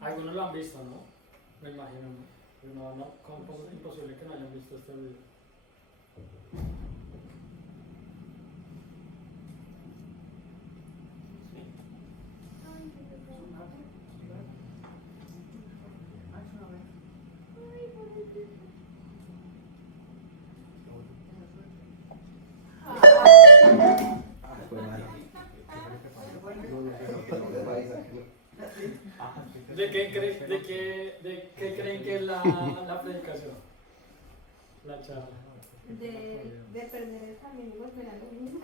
Algunos lo han visto, ¿no? Me imagino, ¿no? No, no, ¿cómo es imposible que no hayan visto este video? ¿De qué creen que es la predicación? La charla. De perder el camino y volver a lo mismo.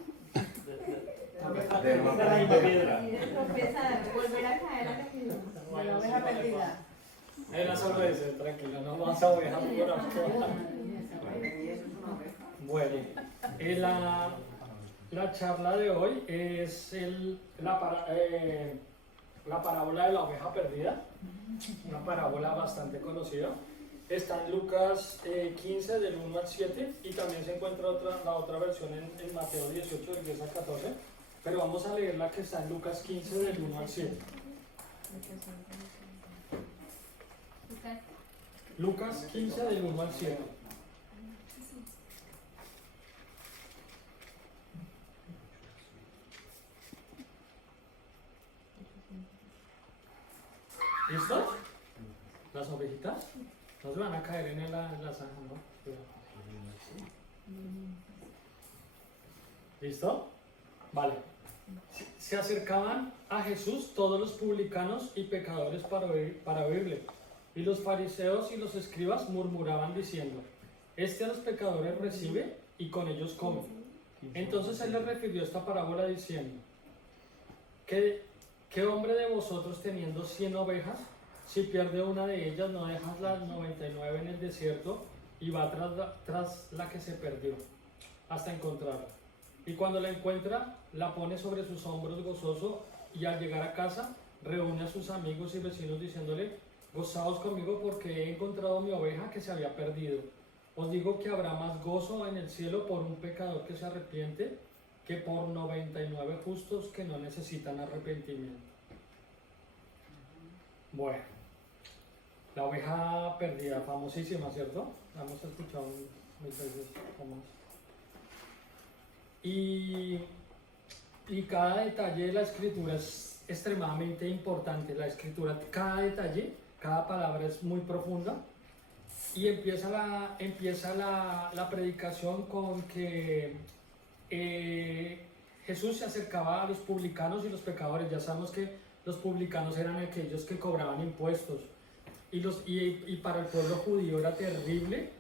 De la misma piedra. Y de tropezar, volver a caer a lo mismo. De la oveja perdida. Era solo eso, tranquilo, no vamos a ovejar por afuera. Bueno, la charla de hoy es la parábola de la oveja perdida, una parábola bastante conocida. Está en Lucas 15 del 1 al 7 y también se encuentra la otra versión en Mateo 18 del 10 al 14, pero vamos a leer la que está en Lucas 15 del 1 al 7. Lucas 15 del 1 al 7. ¿Listo? Las ovejitas no se van a caer en la zanja, ¿no? ¿Listo? Vale. Se acercaban a Jesús todos los publicanos y pecadores para oírle. Y los fariseos y los escribas murmuraban diciendo: Este a los pecadores recibe y con ellos come. Entonces él les refirió esta parábola diciendo: ¿Qué hombre de vosotros teniendo 100 ovejas, si pierde una de ellas, no dejas las 99 en el desierto y va tras la que se perdió hasta encontrarla? Y cuando la encuentra, la pone sobre sus hombros gozoso, y al llegar a casa reúne a sus amigos y vecinos diciéndole: Gozaos conmigo porque he encontrado mi oveja que se había perdido. Os digo que habrá más gozo en el cielo por un pecador que se arrepiente que por 99 justos que no necesitan arrepentimiento. Bueno, la oveja perdida, famosísima, ¿cierto? La hemos escuchado mil veces, famosa. Y cada detalle de la escritura es extremadamente importante. La escritura, cada detalle, cada palabra es muy profunda. Y empieza la predicación con que Jesús se acercaba a los publicanos y los pecadores. Ya sabemos que los publicanos eran aquellos que cobraban impuestos. Y para el pueblo judío era terrible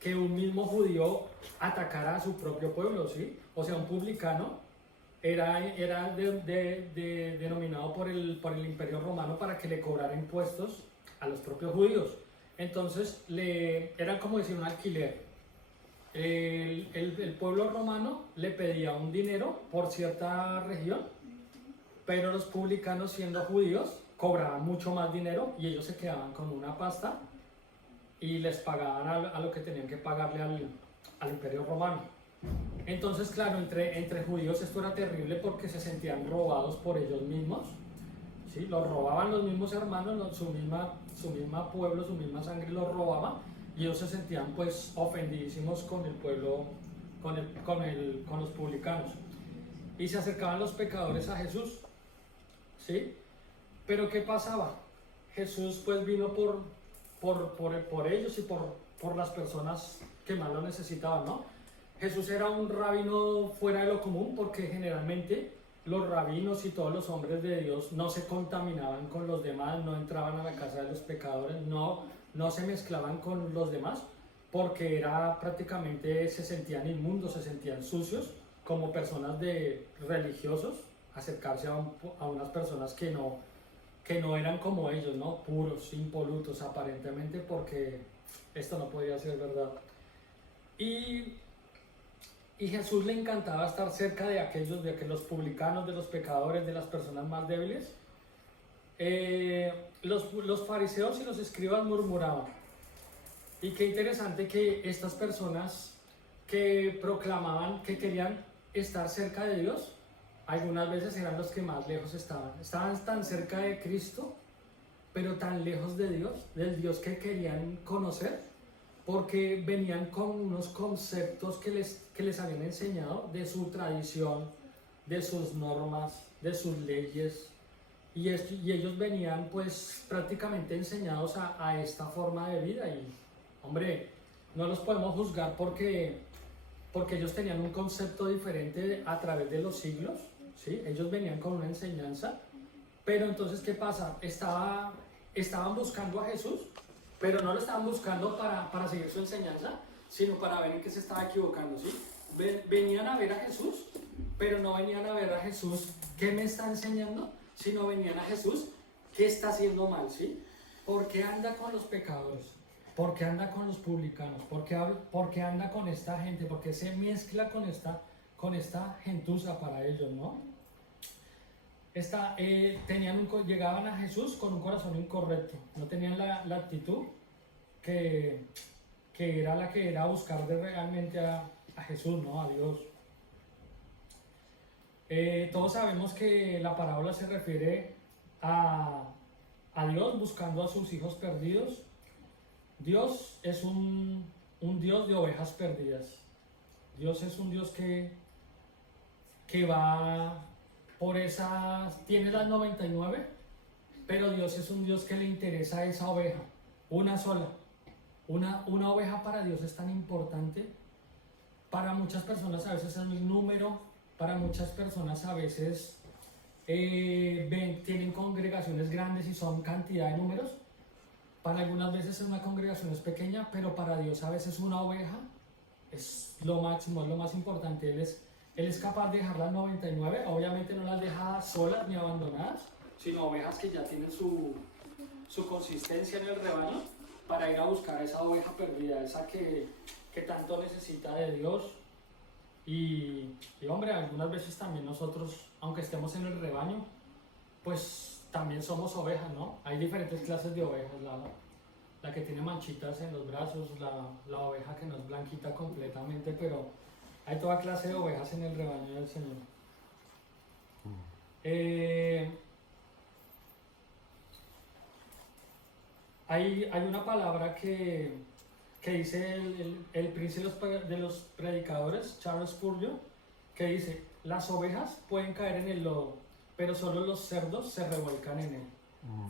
que un mismo judío atacara a su propio pueblo, ¿sí? O sea, un publicano era denominado por el Imperio Romano para que le cobrara impuestos a los propios judíos. Entonces, era como decir un alquiler. El pueblo romano le pedía un dinero por cierta región, pero los publicanos, siendo judíos, cobraban mucho más dinero y ellos se quedaban con una pasta y les pagaban a lo que tenían que pagarle al Imperio Romano. Entonces, claro, entre judíos esto era terrible porque se sentían robados por ellos mismos, ¿sí? Los robaban los mismos hermanos, su misma pueblo, su misma sangre los robaba, y ellos se sentían pues ofendidísimos con el pueblo, con los publicanos. Y se acercaban los pecadores a Jesús, ¿sí? Pero ¿qué pasaba? Jesús pues vino por ellos y por las personas que más lo necesitaban, ¿no? Jesús era un rabino fuera de lo común porque generalmente los rabinos y todos los hombres de Dios no se contaminaban con los demás, no entraban a la casa de los pecadores, no se mezclaban con los demás, porque era prácticamente, se sentían inmundos, se sentían sucios como personas de religiosos, acercarse a unas personas que no eran como ellos, ¿no? Puros, impolutos aparentemente, porque esto no podía ser verdad. Y Jesús le encantaba estar cerca de aquellos publicanos, de los pecadores, de las personas más débiles. Los fariseos y los escribas murmuraban. Y qué interesante que estas personas que proclamaban que querían estar cerca de Dios, algunas veces eran los que más lejos estaban. Estaban tan cerca de Cristo pero tan lejos de Dios, del Dios que querían conocer, porque venían con unos conceptos que les habían enseñado de su tradición, de sus normas, de sus leyes, y ellos venían pues prácticamente enseñados a esta forma de vida. Y hombre, no los podemos juzgar porque ellos tenían un concepto diferente a través de los siglos, ¿sí? Ellos venían con una enseñanza, pero entonces ¿qué pasa? Estaban buscando a Jesús, pero no lo estaban buscando para seguir su enseñanza, sino para ver en qué se estaba equivocando, ¿sí? Venían a ver a Jesús, pero no venían a ver a Jesús qué me está enseñando, sino venían a Jesús qué está haciendo mal, ¿sí? ¿Por qué anda con los pecadores? ¿Por qué anda con los publicanos? ¿Por qué anda con esta gente? ¿Por qué se mezcla con esta gentuza para ellos, no? Llegaban a Jesús con un corazón incorrecto, no tenían la actitud que era la que era buscar realmente a Jesús, ¿no? A Dios. Todos sabemos que la parábola se refiere a Dios buscando a sus hijos perdidos. Dios es un Dios de ovejas perdidas. Dios es un Dios que va por esas, tiene las 99, pero Dios es un Dios que le interesa a esa oveja, una sola. Una oveja para Dios es tan importante. Para muchas personas a veces es un número, para muchas personas a veces tienen congregaciones grandes y son cantidad de números. Para algunas veces una congregación es pequeña, pero para Dios a veces una oveja es lo máximo, es lo más importante. Él es capaz de dejar las 99, obviamente no las deja solas ni abandonadas, sino ovejas que ya tienen su consistencia en el rebaño, para ir a buscar a esa oveja perdida, esa que tanto necesita de Dios. Y hombre, algunas veces también nosotros, aunque estemos en el rebaño, pues también somos ovejas, ¿no? Hay diferentes clases de ovejas, la que tiene manchitas en los brazos, la oveja que no es blanquita completamente, pero hay toda clase de ovejas en el rebaño del Señor. Hay una palabra que dice el príncipe de los predicadores, Charles Spurgeon, que dice: las ovejas pueden caer en el lodo, pero solo los cerdos se revuelcan en él.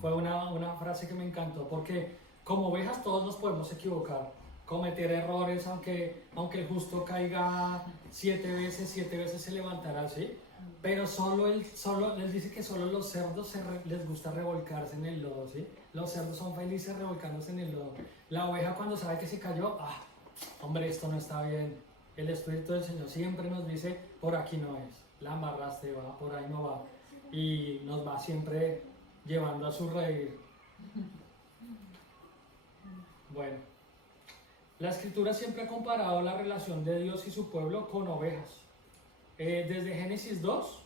Fue una frase que me encantó, porque como ovejas todos nos podemos equivocar, cometer errores, aunque el justo caiga 7 veces se levantará, ¿sí? Pero él dice que solo los cerdos les gusta revolcarse en el lodo, ¿sí? Los cerdos son felices revolcándose en el lodo. La oveja, cuando sabe que se cayó, hombre, esto no está bien. El Espíritu del Señor siempre nos dice: por aquí no es, la amarraste, va, por ahí no va. Y nos va siempre llevando a su redil. Bueno, la Escritura siempre ha comparado la relación de Dios y su pueblo con ovejas. Desde Génesis 2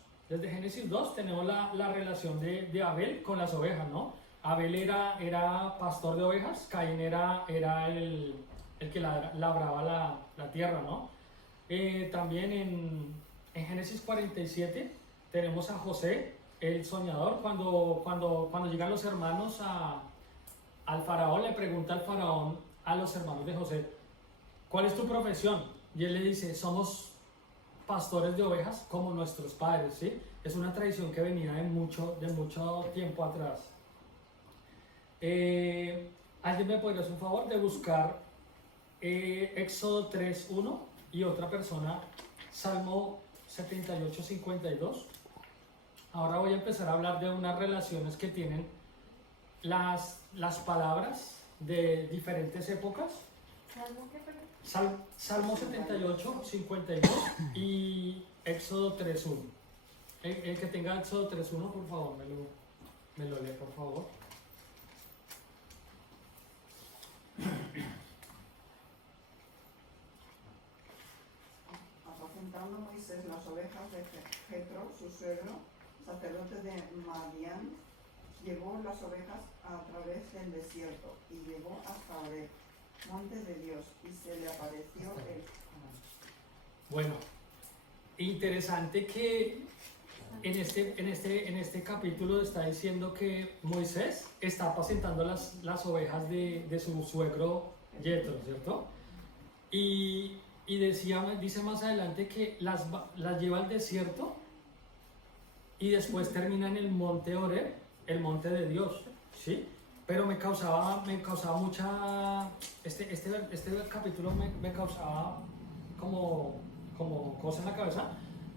tenemos la relación de Abel con las ovejas, ¿no? Abel era pastor de ovejas, Caín era el que labraba la tierra, ¿no? También en Génesis 47 tenemos a José, el soñador. Cuando llegan los hermanos al faraón, le pregunta al faraón a los hermanos de José: ¿cuál es tu profesión? Y él le dice: somos pastores de ovejas como nuestros padres, ¿sí? Es una tradición que venía de mucho tiempo atrás. ¿Alguien me podría hacer un favor de buscar Éxodo 3:1 y otra persona Salmo 78:52? Ahora voy a empezar a hablar de unas relaciones que tienen las palabras de diferentes épocas. Salmo 78:52 y Éxodo 3:1. El que tenga Éxodo 3:1, por favor, me lo lee, por favor. Apacentando Moisés las ovejas de Jetro, su suegro, sacerdote de Madián, llevó las ovejas a través del desierto y llegó hasta Horeb, monte de Dios, y se le apareció el... Bueno, interesante que en este capítulo está diciendo que Moisés está apacentando las ovejas de su suegro Yetro, ¿cierto? Y dice más adelante que las lleva al desierto y después termina en el monte Horeb, el monte de Dios, ¿sí? Pero me causaba mucha... Este capítulo me causaba como cosa en la cabeza,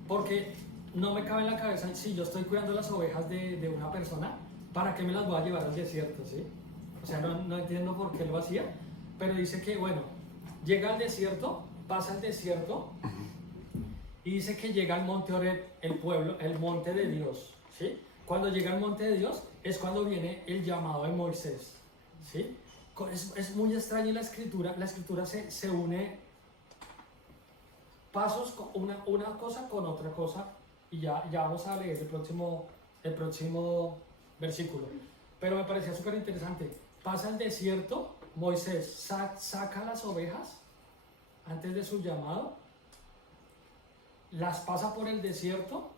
porque no me cabe en la cabeza, si yo estoy cuidando las ovejas de una persona, ¿para qué me las voy a llevar al desierto, sí? O sea, no entiendo por qué lo hacía, pero dice que, bueno, llega al desierto, pasa al desierto, y dice que llega al monte Horeb, el monte de Dios, ¿sí? Cuando llega al monte de Dios es cuando viene el llamado de Moisés, ¿sí? Es muy extraño la escritura se une pasos, una cosa con otra cosa, y ya vamos a leer el próximo versículo. Pero me parecía súper interesante. Pasa el desierto, Moisés saca las ovejas antes de su llamado, las pasa por el desierto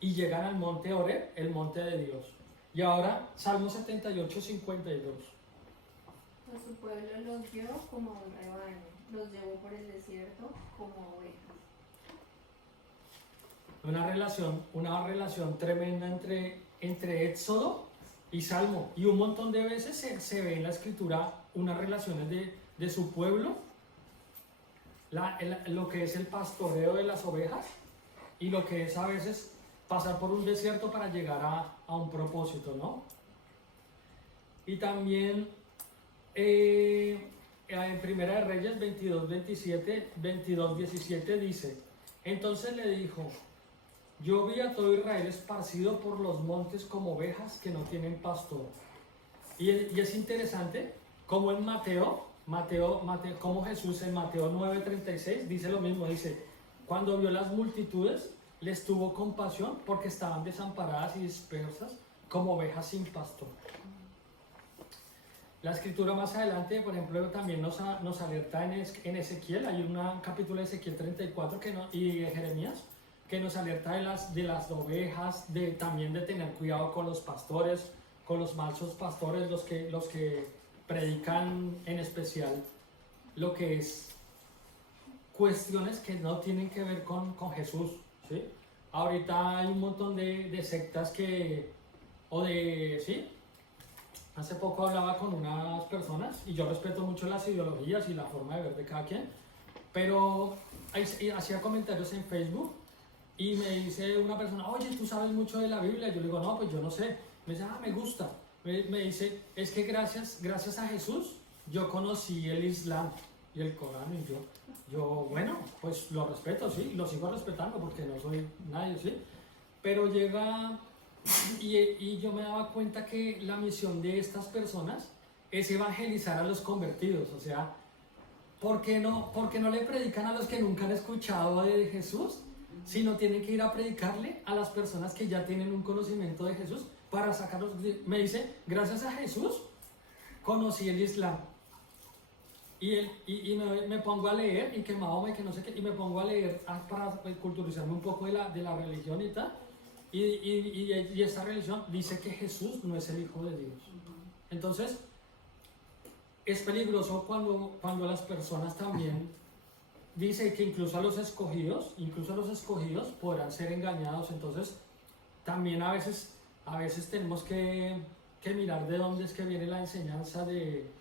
y llegan al monte Horeb, el monte de Dios. Y ahora, Salmo 78, 52. A su pueblo los dio como un rebaño, los llevó por el desierto como ovejas. Una relación tremenda entre Éxodo y Salmo. Y un montón de veces se ve en la escritura unas relaciones de su pueblo, lo que es el pastoreo de las ovejas y lo que es a veces pasar por un desierto para llegar a un propósito, ¿no? Y también en Primera de Reyes 22:17 dice: entonces le dijo, yo vi a todo Israel esparcido por los montes como ovejas que no tienen pastor. Y es interesante como en Mateo, como Jesús en Mateo 9:36 dice lo mismo, dice, cuando vio las multitudes, les tuvo compasión porque estaban desamparadas y dispersas como ovejas sin pastor. La escritura más adelante, por ejemplo, también nos alerta en Ezequiel, hay un capítulo de Ezequiel 34 y de Jeremías, que nos alerta de las ovejas, también de tener cuidado con los pastores, con los falsos pastores, los que predican en especial lo que es cuestiones que no tienen que ver con Jesús, ¿sí? Ahorita hay un montón de sectas ¿sí? Hace poco hablaba con unas personas y yo respeto mucho las ideologías y la forma de ver de cada quien, pero hacía comentarios en Facebook y me dice una persona, oye, ¿tú sabes mucho de la Biblia? Yo le digo, no, pues yo no sé. Me dice, me gusta. Me dice, es que gracias a Jesús yo conocí el Islam y el Corán, y yo, bueno, pues lo respeto, sí, lo sigo respetando porque no soy nadie, sí, pero llega y yo me daba cuenta que la misión de estas personas es evangelizar a los convertidos, o sea, ¿por qué no le predican a los que nunca han escuchado de Jesús? Sino tienen que ir a predicarle a las personas que ya tienen un conocimiento de Jesús para sacarlos. Me dice, gracias a Jesús conocí el Islam. Y me pongo a leer, y que Mahoma, y que no sé qué, y me pongo a leer para culturizarme un poco de la religión y tal. Y esta religión dice que Jesús no es el Hijo de Dios. Entonces, es peligroso cuando las personas también dicen que incluso a los escogidos podrán ser engañados. Entonces, también a veces tenemos que mirar de dónde es que viene la enseñanza de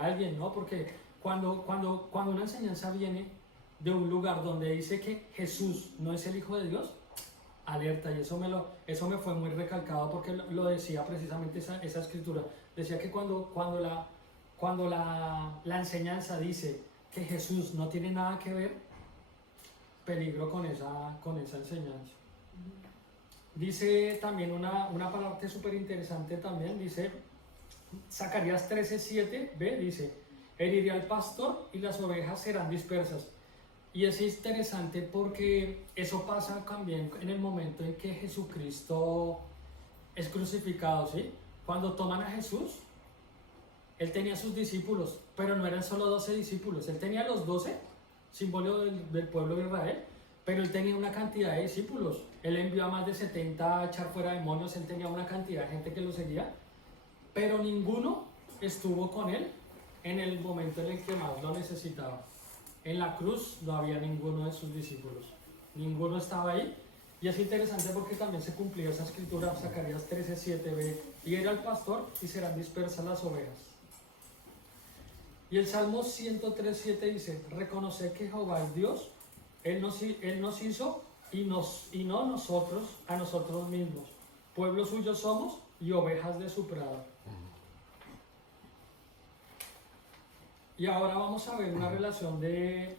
alguien, ¿no? Porque cuando una enseñanza viene de un lugar donde dice que Jesús no es el Hijo de Dios, alerta, y eso me fue muy recalcado porque lo decía precisamente esa escritura. Decía que cuando la enseñanza dice que Jesús no tiene nada que ver, peligro con esa enseñanza. Dice también una parte súper interesante también, dice Zacarías 13:7b, dice, heriré al pastor y las ovejas serán dispersas. Y es interesante porque eso pasa también en el momento en que Jesucristo es crucificado, ¿sí? Cuando toman a Jesús, Él tenía sus discípulos, pero no eran solo 12 discípulos, Él tenía los 12, símbolo del pueblo de Israel, pero él tenía una cantidad de discípulos. Él envió a más de 70 a echar fuera demonios, él tenía una cantidad de gente que lo seguía, pero ninguno estuvo con él en el momento en el que más lo necesitaba. En la cruz no había ninguno de sus discípulos, ninguno estaba ahí. Y es interesante porque también se cumplía esa escritura, Zacarías 13:7b, y era el pastor y serán dispersas las ovejas. Y el Salmo 103:7 dice, reconocer que Jehová es Dios, Él nos hizo y no nosotros a nosotros mismos. Pueblo suyo somos y ovejas de su prado. Y ahora vamos a ver una relación de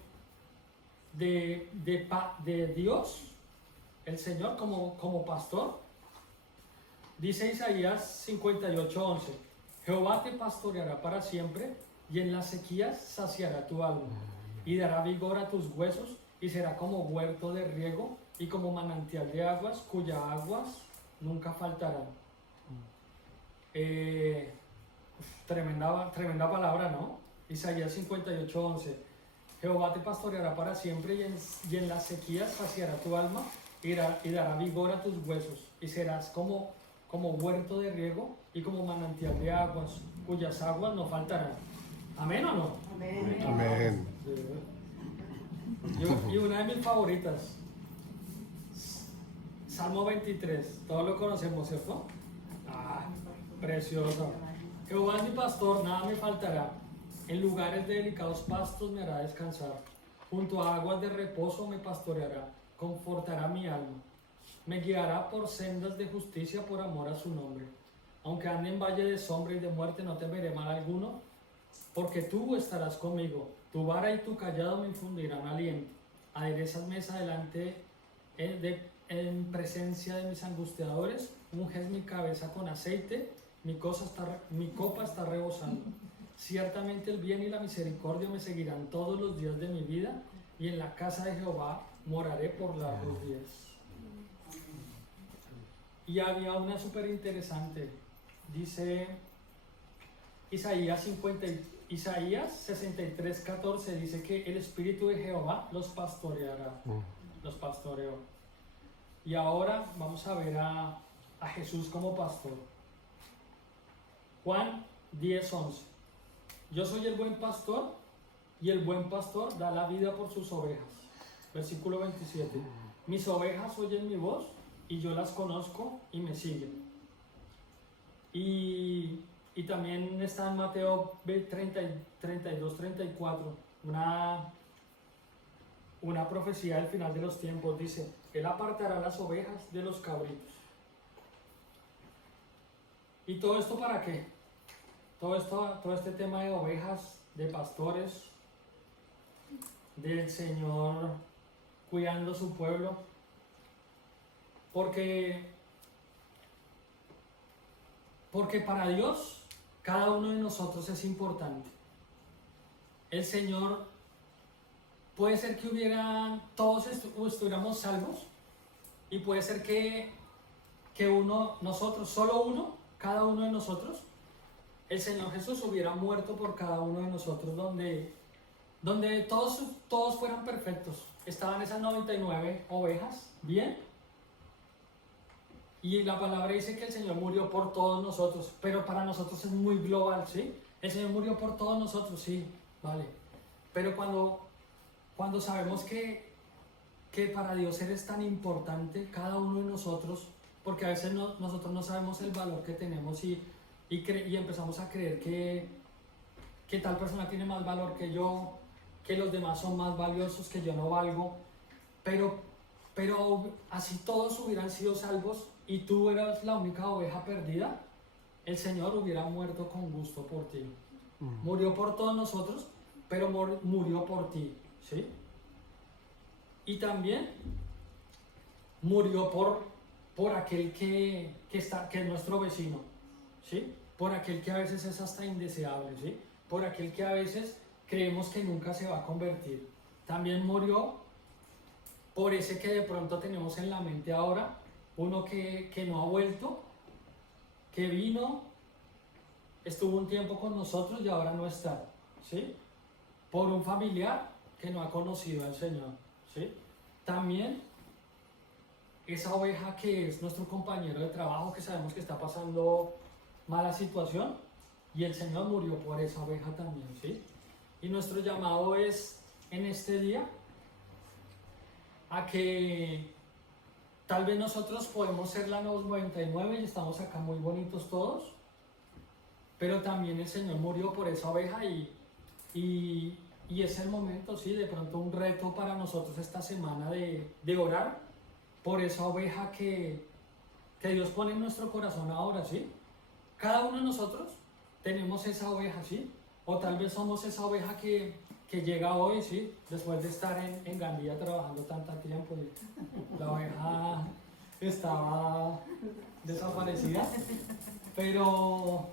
Dios, el Señor, como pastor. Dice Isaías 58:11, Jehová te pastoreará para siempre, y en las sequías saciará tu alma, y dará vigor a tus huesos, y será como huerto de riego, y como manantial de aguas, cuyas aguas nunca faltarán. Tremenda palabra, ¿no? Isaías 58:11, Jehová te pastoreará para siempre, y en las sequías saciará tu alma, y dará vigor a tus huesos, y serás como huerto de riego y como manantial de aguas, cuyas aguas no faltarán. ¿Amén o no? Amén. Amén. Y una de mis favoritas, Salmo 23, todos lo conocemos, ¿cierto? Precioso. Jehová es mi pastor, nada me faltará. En lugares de delicados pastos me hará descansar. Junto a aguas de reposo me pastoreará, confortará mi alma. Me guiará por sendas de justicia por amor a su nombre. Aunque ande en valle de sombra y de muerte, no temeré mal alguno, porque tú estarás conmigo. Tu vara y tu callado me infundirán aliento. Aderezas mesa delante en presencia de mis angustiadores. Unges mi cabeza con aceite. Mi copa está rebosando. Ciertamente el bien y la misericordia me seguirán todos los días de mi vida, y en la casa de Jehová moraré por largos días. Y había una súper interesante. Dice Isaías 63:14, dice que el Espíritu de Jehová los pastoreará. Los pastoreó. Y ahora vamos a ver a Jesús como pastor. Juan 10:11. Yo soy el buen pastor, y el buen pastor da la vida por sus ovejas. Versículo 27. Mis ovejas oyen mi voz, y yo las conozco y me siguen. Y también está en Mateo 32:34, una profecía del final de los tiempos. Dice, Él apartará las ovejas de los cabritos. ¿Y todo esto para qué? Todo este tema de ovejas, de pastores, del Señor cuidando su pueblo, porque para Dios cada uno de nosotros es importante. El Señor, puede ser que todos estuviéramos salvos, y puede ser que solo uno, cada uno de nosotros, el Señor Jesús hubiera muerto por cada uno de nosotros, donde todos fueran perfectos. Estaban esas 99 ovejas, bien. Y la palabra dice que el Señor murió por todos nosotros, pero para nosotros es muy global, ¿sí? El Señor murió por todos nosotros, sí, vale. Pero cuando sabemos que para Dios eres tan importante cada uno de nosotros, porque a veces nosotros no sabemos el valor que tenemos, y empezamos a creer que tal persona tiene más valor que yo, que los demás son más valiosos, que yo no valgo, pero así todos hubieran sido salvos y tú eras la única oveja perdida, el Señor hubiera muerto con gusto por ti. Murió por todos nosotros, pero murió por ti, ¿sí? Y también murió por aquel que es nuestro vecino, ¿sí? Por aquel que a veces es hasta indeseable, ¿sí? Por aquel que a veces creemos que nunca se va a convertir. También murió por ese que de pronto tenemos en la mente ahora, uno que no ha vuelto, que vino, estuvo un tiempo con nosotros y ahora no está, ¿sí? Por un familiar que no ha conocido al Señor, ¿sí? también esa oveja que es nuestro compañero de trabajo, que sabemos que está pasando mala situación, y el Señor murió por esa oveja también, ¿sí? Y nuestro llamado es en este día a que tal vez nosotros podemos ser la 99 y estamos acá muy bonitos todos, pero también el Señor murió por esa oveja y es el momento, sí, de pronto un reto para nosotros esta semana de orar por esa oveja que Dios pone en nuestro corazón ahora, ¿sí? Cada uno de nosotros tenemos esa oveja, ¿sí? O tal vez somos esa oveja que llega hoy, ¿sí? Después de estar en Gandía trabajando tanto tiempo y la oveja estaba desaparecida, pero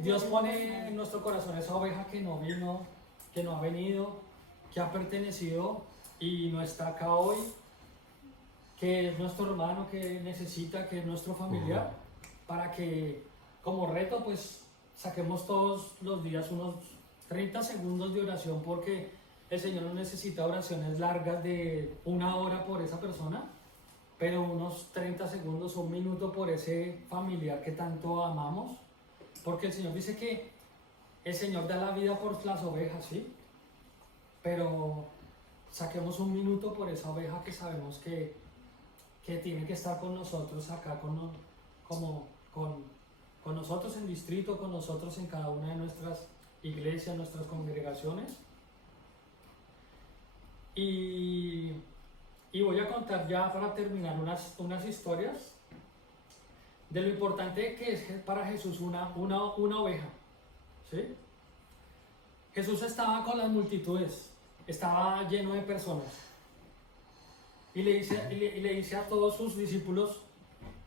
Dios pone en nuestro corazón esa oveja que no vino, que no ha venido, que ha pertenecido y no está acá hoy, que es nuestro hermano, que necesita, que es nuestro familiar, para que como reto pues saquemos todos los días unos 30 segundos de oración, porque el Señor no necesita oraciones largas de 1 hora por esa persona, pero unos 30 segundos o 1 minuto por ese familiar que tanto amamos, porque el Señor dice que el Señor da la vida por las ovejas, ¿sí? Pero saquemos 1 minuto por esa oveja que sabemos que tiene que estar con nosotros acá, con nosotros en distrito, con nosotros en cada una de nuestras iglesias, nuestras congregaciones. Y voy a contar ya para terminar unas historias de lo importante que es para Jesús una oveja, ¿sí? Jesús estaba con las multitudes, estaba lleno de personas y le dice a todos sus discípulos: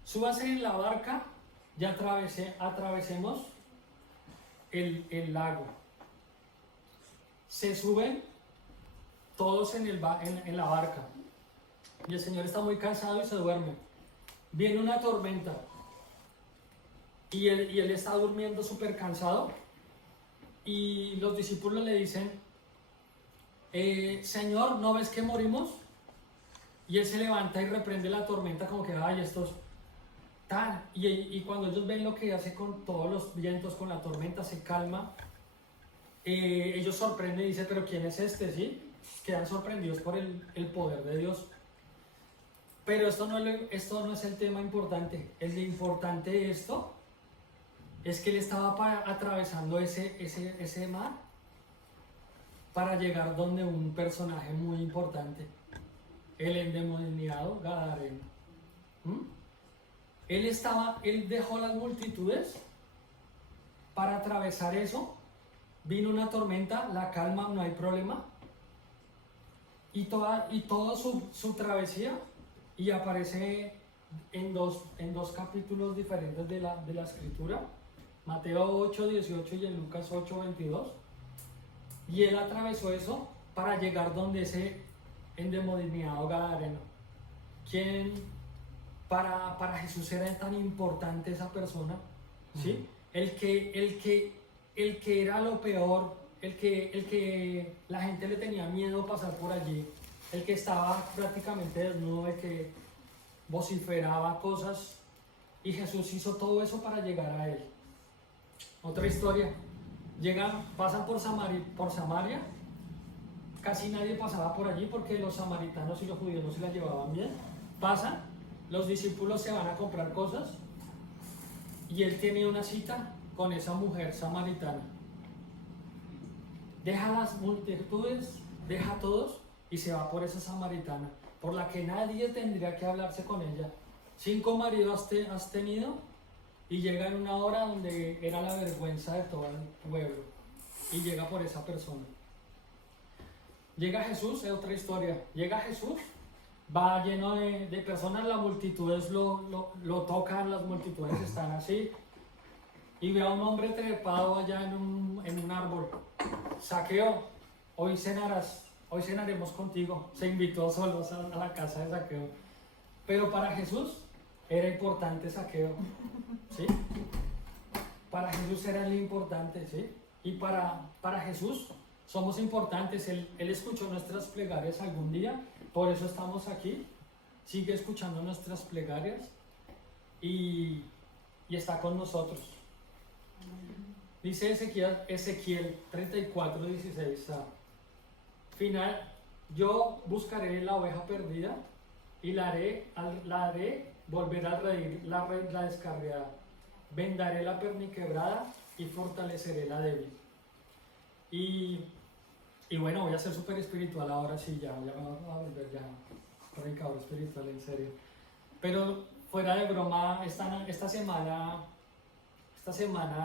súbanse en la barca y atravesemos el lago. Se suben todos en la barca y el Señor está muy cansado y se duerme. Viene una tormenta y él está durmiendo súper cansado y los discípulos le dicen: Señor, ¿no ves que morimos? Y él se levanta y reprende la tormenta como que, ay, estos tan. Y cuando ellos ven lo que hace con todos los vientos, con la tormenta, se calma. Ellos sorprenden y dicen: pero ¿quién es este? ¿Sí? Quedan sorprendidos por el poder de Dios. Pero esto no es el tema importante. El importante de esto es que él estaba atravesando ese mar para llegar donde un personaje muy importante, el endemoniado Gadareno. Él dejó las multitudes para atravesar eso. Vino una tormenta, la calma, no hay problema. Y toda su travesía, y aparece en dos capítulos diferentes de la escritura, Mateo 8, 18 y en Lucas 8, 22. Y él atravesó eso para llegar donde ese endemoniado Gadareno. ¿Quién para Jesús era tan importante esa persona? ¿Sí? El que era lo peor, el que la gente le tenía miedo pasar por allí, el que estaba prácticamente desnudo, el que vociferaba cosas, y Jesús hizo todo eso para llegar a él. Otra historia: pasan por Samaria, casi nadie pasaba por allí porque los samaritanos y los judíos no se la llevaban bien. Pasan, los discípulos se van a comprar cosas y él tiene una cita con esa mujer samaritana. Deja las multitudes, deja a todos y se va por esa samaritana, por la que nadie tendría que hablarse con ella. 5 maridos has tenido, y llega en una hora donde era la vergüenza de todo el pueblo, y llega por esa persona. Llega Jesús, es otra historia. Llega Jesús, va lleno de personas, las multitudes lo tocan, las multitudes están así, y ve a un hombre trepado allá en un árbol. Zaqueo, hoy cenaremos contigo. Se invitó solos a la casa de Zaqueo. Pero para Jesús era importante Zaqueo, ¿sí? Para Jesús era lo importante, ¿sí? Y para Jesús somos importantes. Él escuchó nuestras plegarias algún día, por eso estamos aquí. Sigue escuchando nuestras plegarias y está con nosotros. Dice Ezequiel 34:16, final, yo buscaré la oveja perdida y la haré volver al redil la descarriada. Vendaré la perniquebrada y fortaleceré la débil. Y bueno, voy a ser súper espiritual ahora, sí, ya me voy a volver ya predicador espiritual, en serio. Pero fuera de broma, esta semana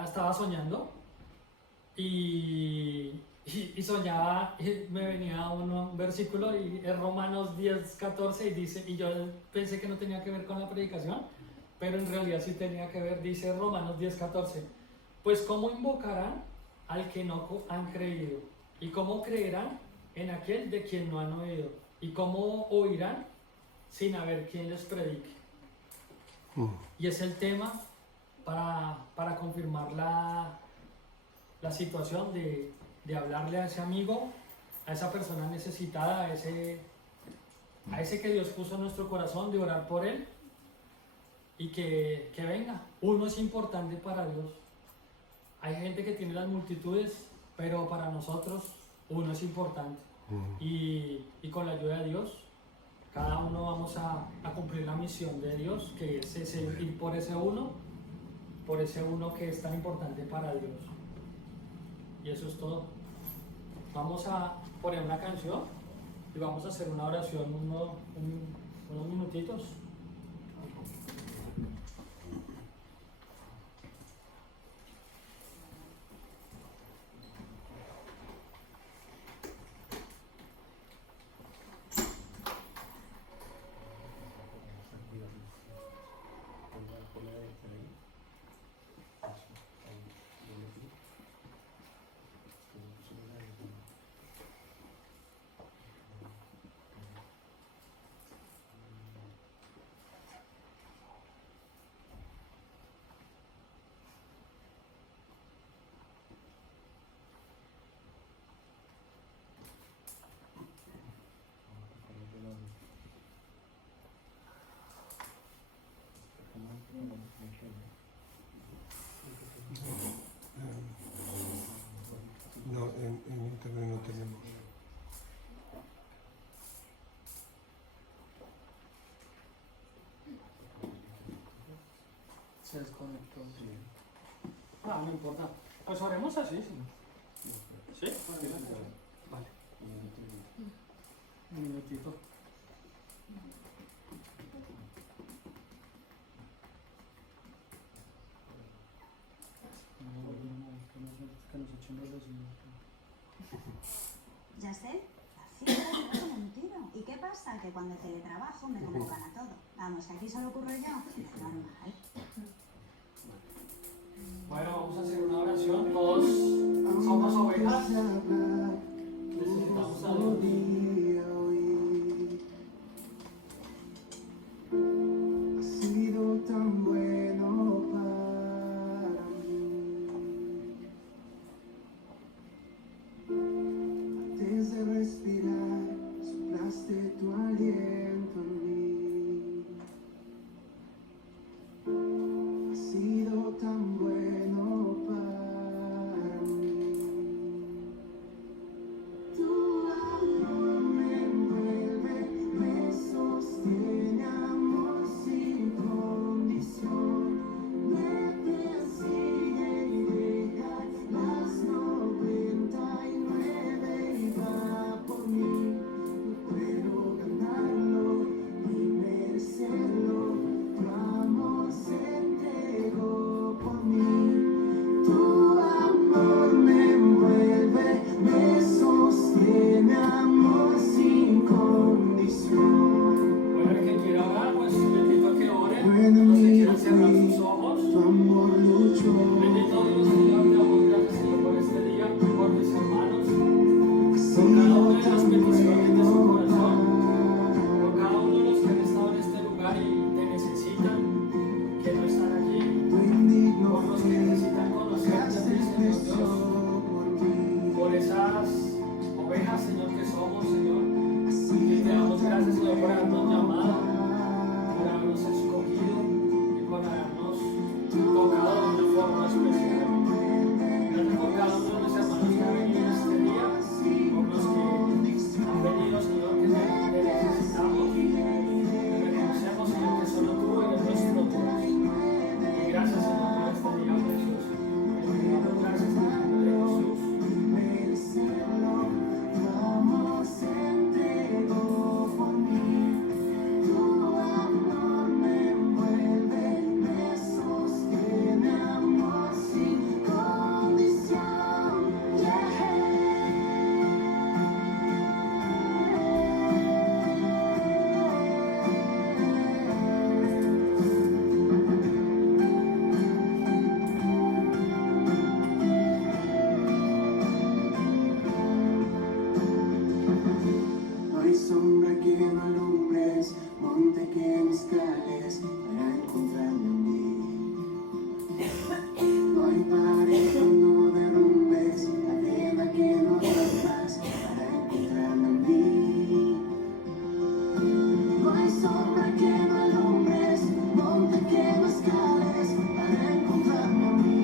estaba soñando y soñaba, y me venía un versículo y es Romanos 10:14 y dice, y yo pensé que no tenía que ver con la predicación, pero en realidad sí tenía que ver. Dice Romanos 10:14, pues ¿cómo invocarán al que no han creído? ¿Y cómo creerán en aquel de quien no han oído? ¿Y cómo oirán sin haber quien les predique? Y es el tema para confirmar la situación de hablarle a ese amigo, a esa persona necesitada, a ese que Dios puso en nuestro corazón, de orar por él y que venga. Uno es importante para Dios. Hay gente que tiene las multitudes, pero para nosotros uno es importante. Y con la ayuda de Dios, cada uno vamos a cumplir la misión de Dios, que es ir por ese uno que es tan importante para Dios. Y eso es todo. Vamos a poner una canción y vamos a hacer una oración unos minutitos. No, en internet no tenemos. Se desconectó. No importa. Pues oremos así, ¿sí? ¿Sí? Vale. Un minutito. Yasel, así es como un tiro. ¿Y qué pasa? Que cuando teletrabajo me convocan a todo. Vamos, que aquí solo ocurre yo. Normal. Bueno, vamos a hacer una oración. Todos somos ovejas. Necesitamos a Dios. Ha sido tan bueno para mí. Antes de respirar, soplaste tu aliento en mí. pareja no derrumbes, cadena que no rompas para encontrarme a mí. No hay sombra que no alumbres, monte que no escales para encontrarme a mí.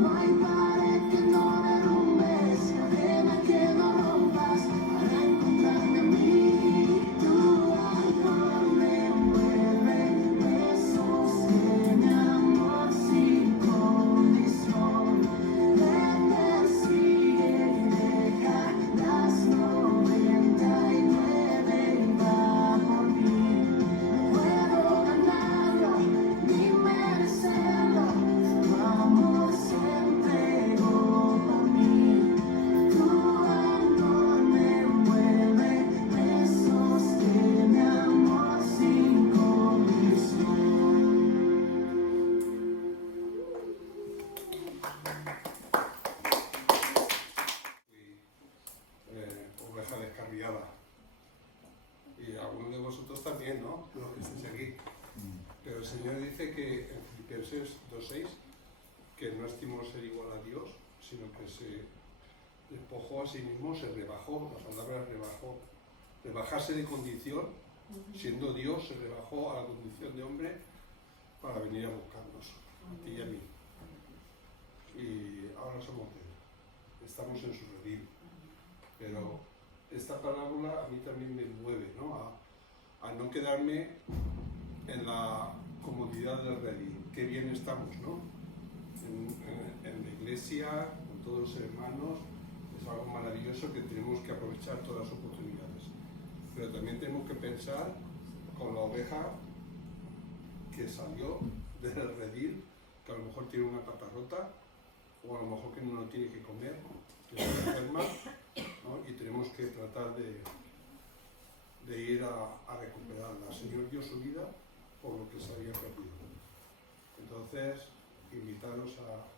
No hay pared que no derrumbes, cadena que no rompas para encontrarme a mí. Tu amor me envuelve, me sostiene, amor sin condición. Me persigue y deja las 99 y va por mí. No puedo ganarlo ni merecerlo, tu amor se entregó por mí. Tu amor me envuelve, me sostiene, amor sin condición. Oveja descarriada. Y algunos de vosotros también, ¿no? Los que estáis aquí. Pero el Señor dice que en Filipenses 2:6 que no estimó ser igual a Dios, sino que se despojó a sí mismo, se rebajó, la palabra rebajó, rebajarse de condición, siendo Dios, se rebajó a la condición de hombre para venir a buscarnos, a ti y a mí. Y ahora somos de Él, estamos en su redil. Pero esta parábola a mí también me mueve, ¿no? A no quedarme en la comodidad del redil. Qué bien estamos, ¿no? En la iglesia, con todos los hermanos, es algo maravilloso que tenemos que aprovechar todas las oportunidades. Pero también tenemos que pensar con la oveja que salió del redil, que a lo mejor tiene una pata rota, o a lo mejor que no tiene que comer, que está enferma, ¿no? Y tenemos que tratar de ir a recuperarla. El Señor dio su vida por lo que se había perdido. Entonces, invitaros a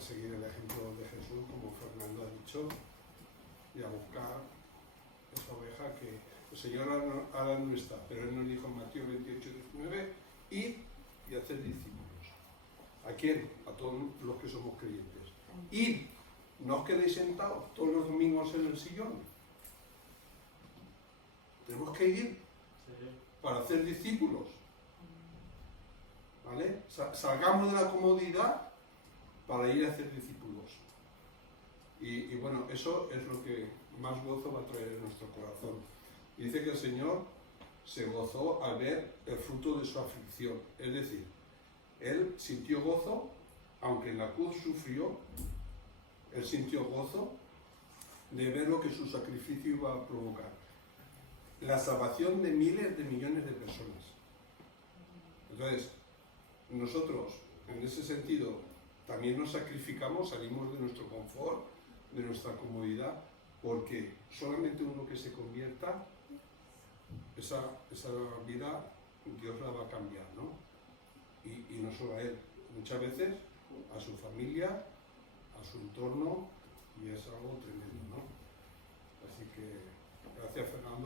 seguir el ejemplo de Jesús, como Fernando ha dicho, y a buscar esa oveja que el Señor ahora no está, pero Él nos dijo en Mateo 28:19, id y hacer discípulos. ¿A quién? A todos los que somos creyentes. Id, no os quedéis sentados todos los domingos en el sillón. Tenemos que ir para hacer discípulos. ¿Vale? Salgamos de la comodidad para ir a hacer discípulos. Y bueno, eso es lo que más gozo va a traer en nuestro corazón. Y dice que el Señor se gozó al ver el fruto de su aflicción. Es decir, Él sintió gozo, aunque en la cruz sufrió, Él sintió gozo de ver lo que su sacrificio iba a provocar. La salvación de miles de millones de personas. Entonces, nosotros, en ese sentido, también nos sacrificamos, salimos de nuestro confort, de nuestra comodidad, porque solamente uno que se convierta, esa vida Dios la va a cambiar, ¿no? Y no solo a él, muchas veces a su familia, a su entorno, y es algo tremendo, ¿no? Así que, gracias Fernando.